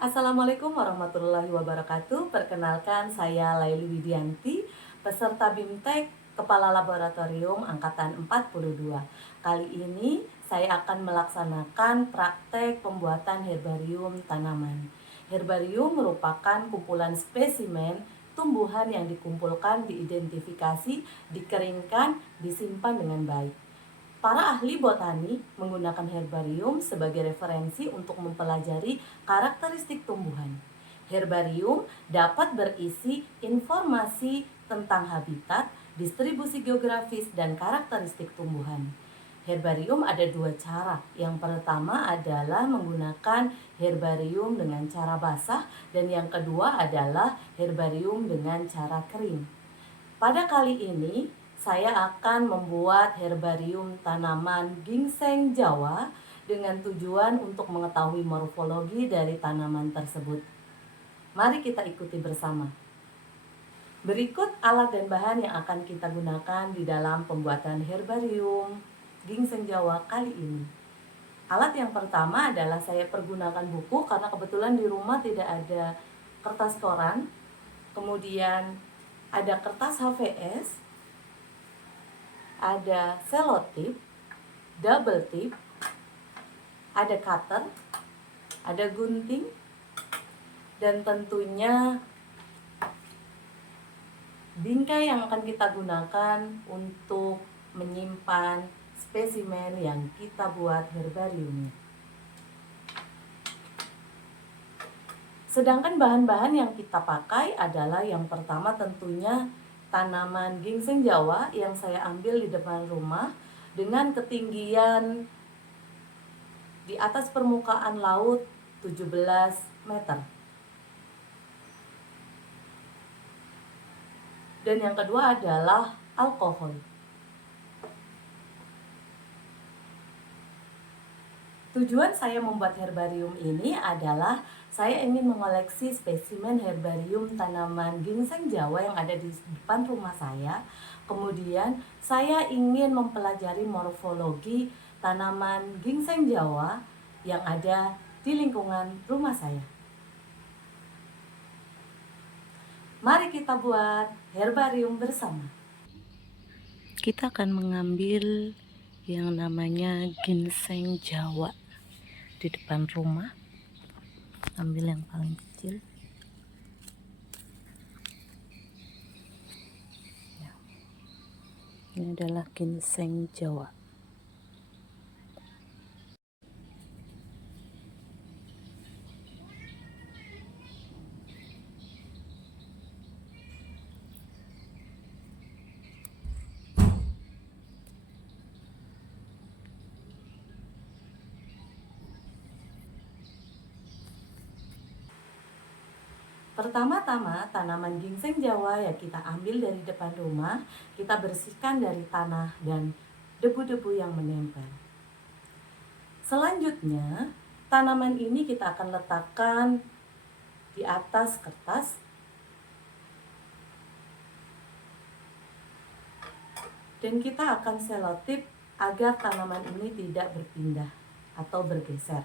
Assalamualaikum warahmatullahi wabarakatuh. Perkenalkan, saya Laili Widianti, peserta BIMTEK Kepala Laboratorium Angkatan 42. Kali ini saya akan melaksanakan praktek pembuatan herbarium tanaman. Herbarium merupakan kumpulan spesimen tumbuhan yang dikumpulkan, diidentifikasi, dikeringkan, disimpan dengan baik. Para ahli botani menggunakan herbarium sebagai referensi untuk mempelajari karakteristik tumbuhan. Herbarium dapat berisi informasi tentang habitat, distribusi geografis, dan karakteristik tumbuhan. Herbarium ada dua cara. Yang pertama adalah menggunakan herbarium dengan cara basah, dan yang kedua adalah herbarium dengan cara kering. Pada kali ini, saya akan membuat herbarium tanaman ginseng Jawa dengan tujuan untuk mengetahui morfologi dari tanaman tersebut. Mari kita ikuti bersama. Berikut alat dan bahan yang akan kita gunakan di dalam pembuatan herbarium ginseng Jawa kali ini. Alat yang pertama adalah saya pergunakan buku karena kebetulan di rumah tidak ada kertas koran. Kemudian ada kertas HVS, ada selotip, double tip, ada cutter, ada gunting, dan tentunya bingkai yang akan kita gunakan untuk menyimpan spesimen yang kita buat herbariumnya. Sedangkan bahan-bahan yang kita pakai adalah yang pertama tentunya tanaman ginseng Jawa yang saya ambil di depan rumah dengan ketinggian di atas permukaan laut 17 meter. Dan yang kedua adalah alkohol. Tujuan saya membuat herbarium ini adalah saya ingin mengoleksi spesimen herbarium tanaman ginseng Jawa yang ada di depan rumah saya. Kemudian saya ingin mempelajari morfologi tanaman ginseng Jawa yang ada di lingkungan rumah saya. Mari kita buat herbarium bersama. Kita akan mengambil yang namanya ginseng Jawa di depan rumah. Ambil yang paling kecil. Ya. Ini adalah ginseng Jawa. Pertama-tama tanaman ginseng Jawa yang kita ambil dari depan rumah, kita bersihkan dari tanah dan debu-debu yang menempel. Selanjutnya, tanaman ini kita akan letakkan di atas kertas. Dan kita akan selotip agar tanaman ini tidak berpindah atau bergeser.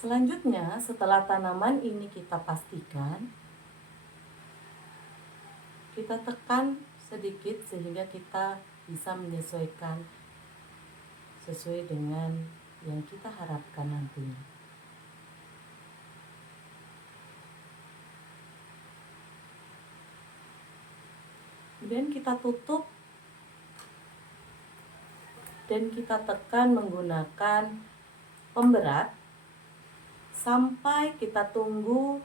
Selanjutnya, setelah tanaman ini kita pastikan, kita tekan sedikit sehingga kita bisa menyesuaikan sesuai dengan yang kita harapkan nantinya. Kemudian kita tutup dan kita tekan menggunakan pemberat sampai kita tunggu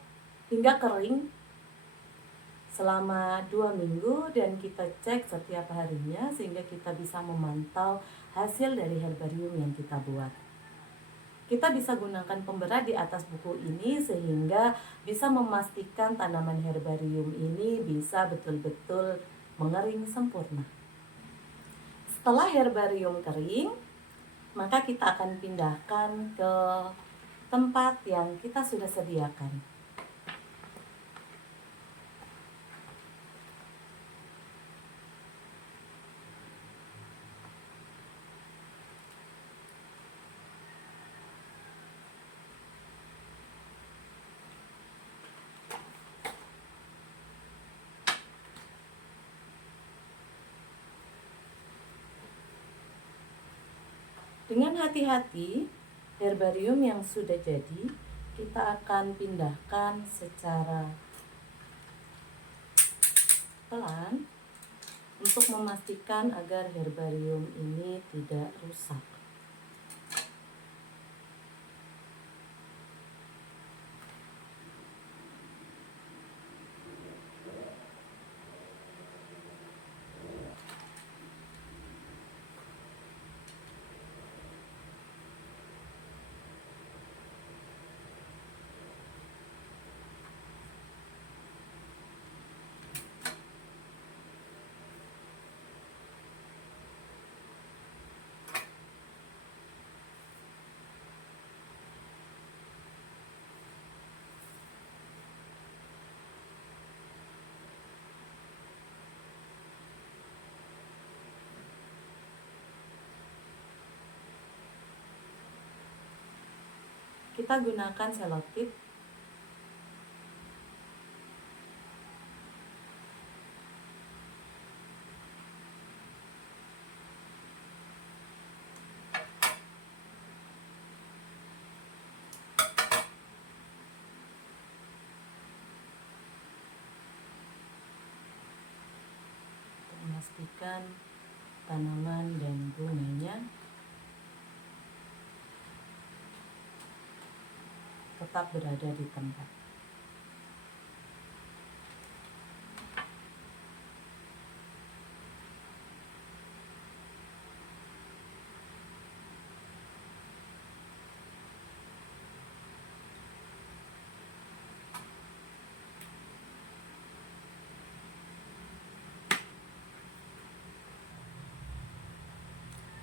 hingga kering selama 2 minggu, dan kita cek setiap harinya sehingga kita bisa memantau hasil dari herbarium yang kita buat. Kita bisa gunakan pemberat di atas buku ini sehingga bisa memastikan tanaman herbarium ini bisa betul-betul mengering sempurna. Setelah herbarium kering, maka kita akan pindahkan ke tempat yang kita sudah sediakan. Dengan hati-hati, herbarium yang sudah jadi kita akan pindahkan secara pelan untuk memastikan agar herbarium ini tidak rusak. Kita gunakan selotip untuk memastikan tanaman dan bunganya tetap berada di tempat.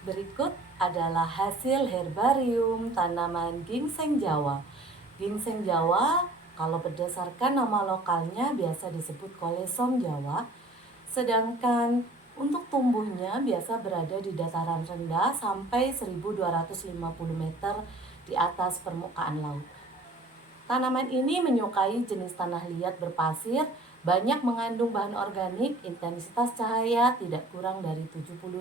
Berikut adalah hasil herbarium tanaman ginseng Jawa. Ginseng Jawa kalau berdasarkan nama lokalnya biasa disebut Kolesom Jawa, sedangkan untuk tumbuhnya biasa berada di dataran rendah sampai 1250 meter di atas permukaan laut. Tanaman ini menyukai jenis tanah liat berpasir, banyak mengandung bahan organik, intensitas cahaya tidak kurang dari 75%.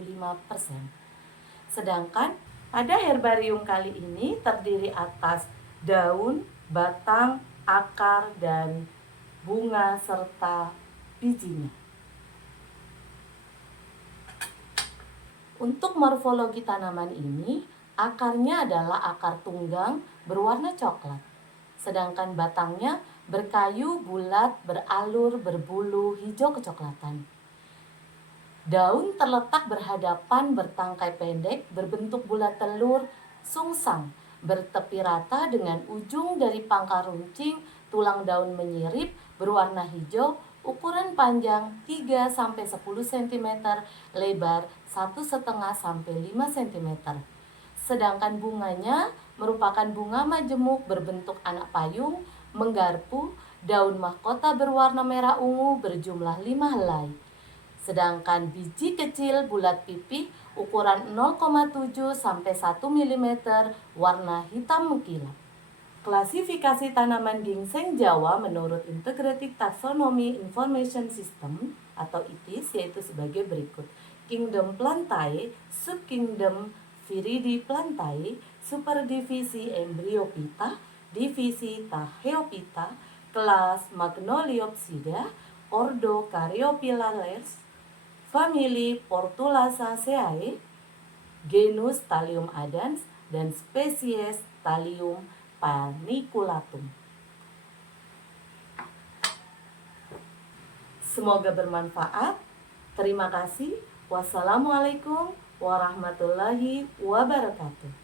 Sedangkan pada herbarium kali ini terdiri atas daun, batang, akar, dan bunga serta bijinya. Untuk morfologi tanaman ini, akarnya adalah akar tunggang berwarna coklat. Sedangkan batangnya berkayu, bulat, beralur, berbulu, hijau kecoklatan. Daun terletak berhadapan bertangkai pendek, berbentuk bulat telur, sungsang, bertepi rata dengan ujung dari pangkal runcing, tulang daun menyirip, berwarna hijau, ukuran panjang 3-10 cm, lebar 1,5-5 cm. Sedangkan bunganya merupakan bunga majemuk berbentuk anak payung, menggarpu, daun mahkota berwarna merah ungu berjumlah 5 helai. Sedangkan biji kecil bulat pipih ukuran 0,7-1 mm warna hitam mengkilap. Klasifikasi tanaman ginseng Jawa menurut Integrated Taxonomy Information System atau ITIS yaitu sebagai berikut. Kingdom Plantae, Subkingdom Viridiplantae, Superdivisi Embryophyta, Divisi Tacheophyta, kelas Magnoliopsida, Ordo Caryophyllales, famili Portulaceae, genus Thallium adans, dan spesies Thallium paniculatum. Semoga bermanfaat. Terima kasih. Wassalamualaikum warahmatullahi wabarakatuh.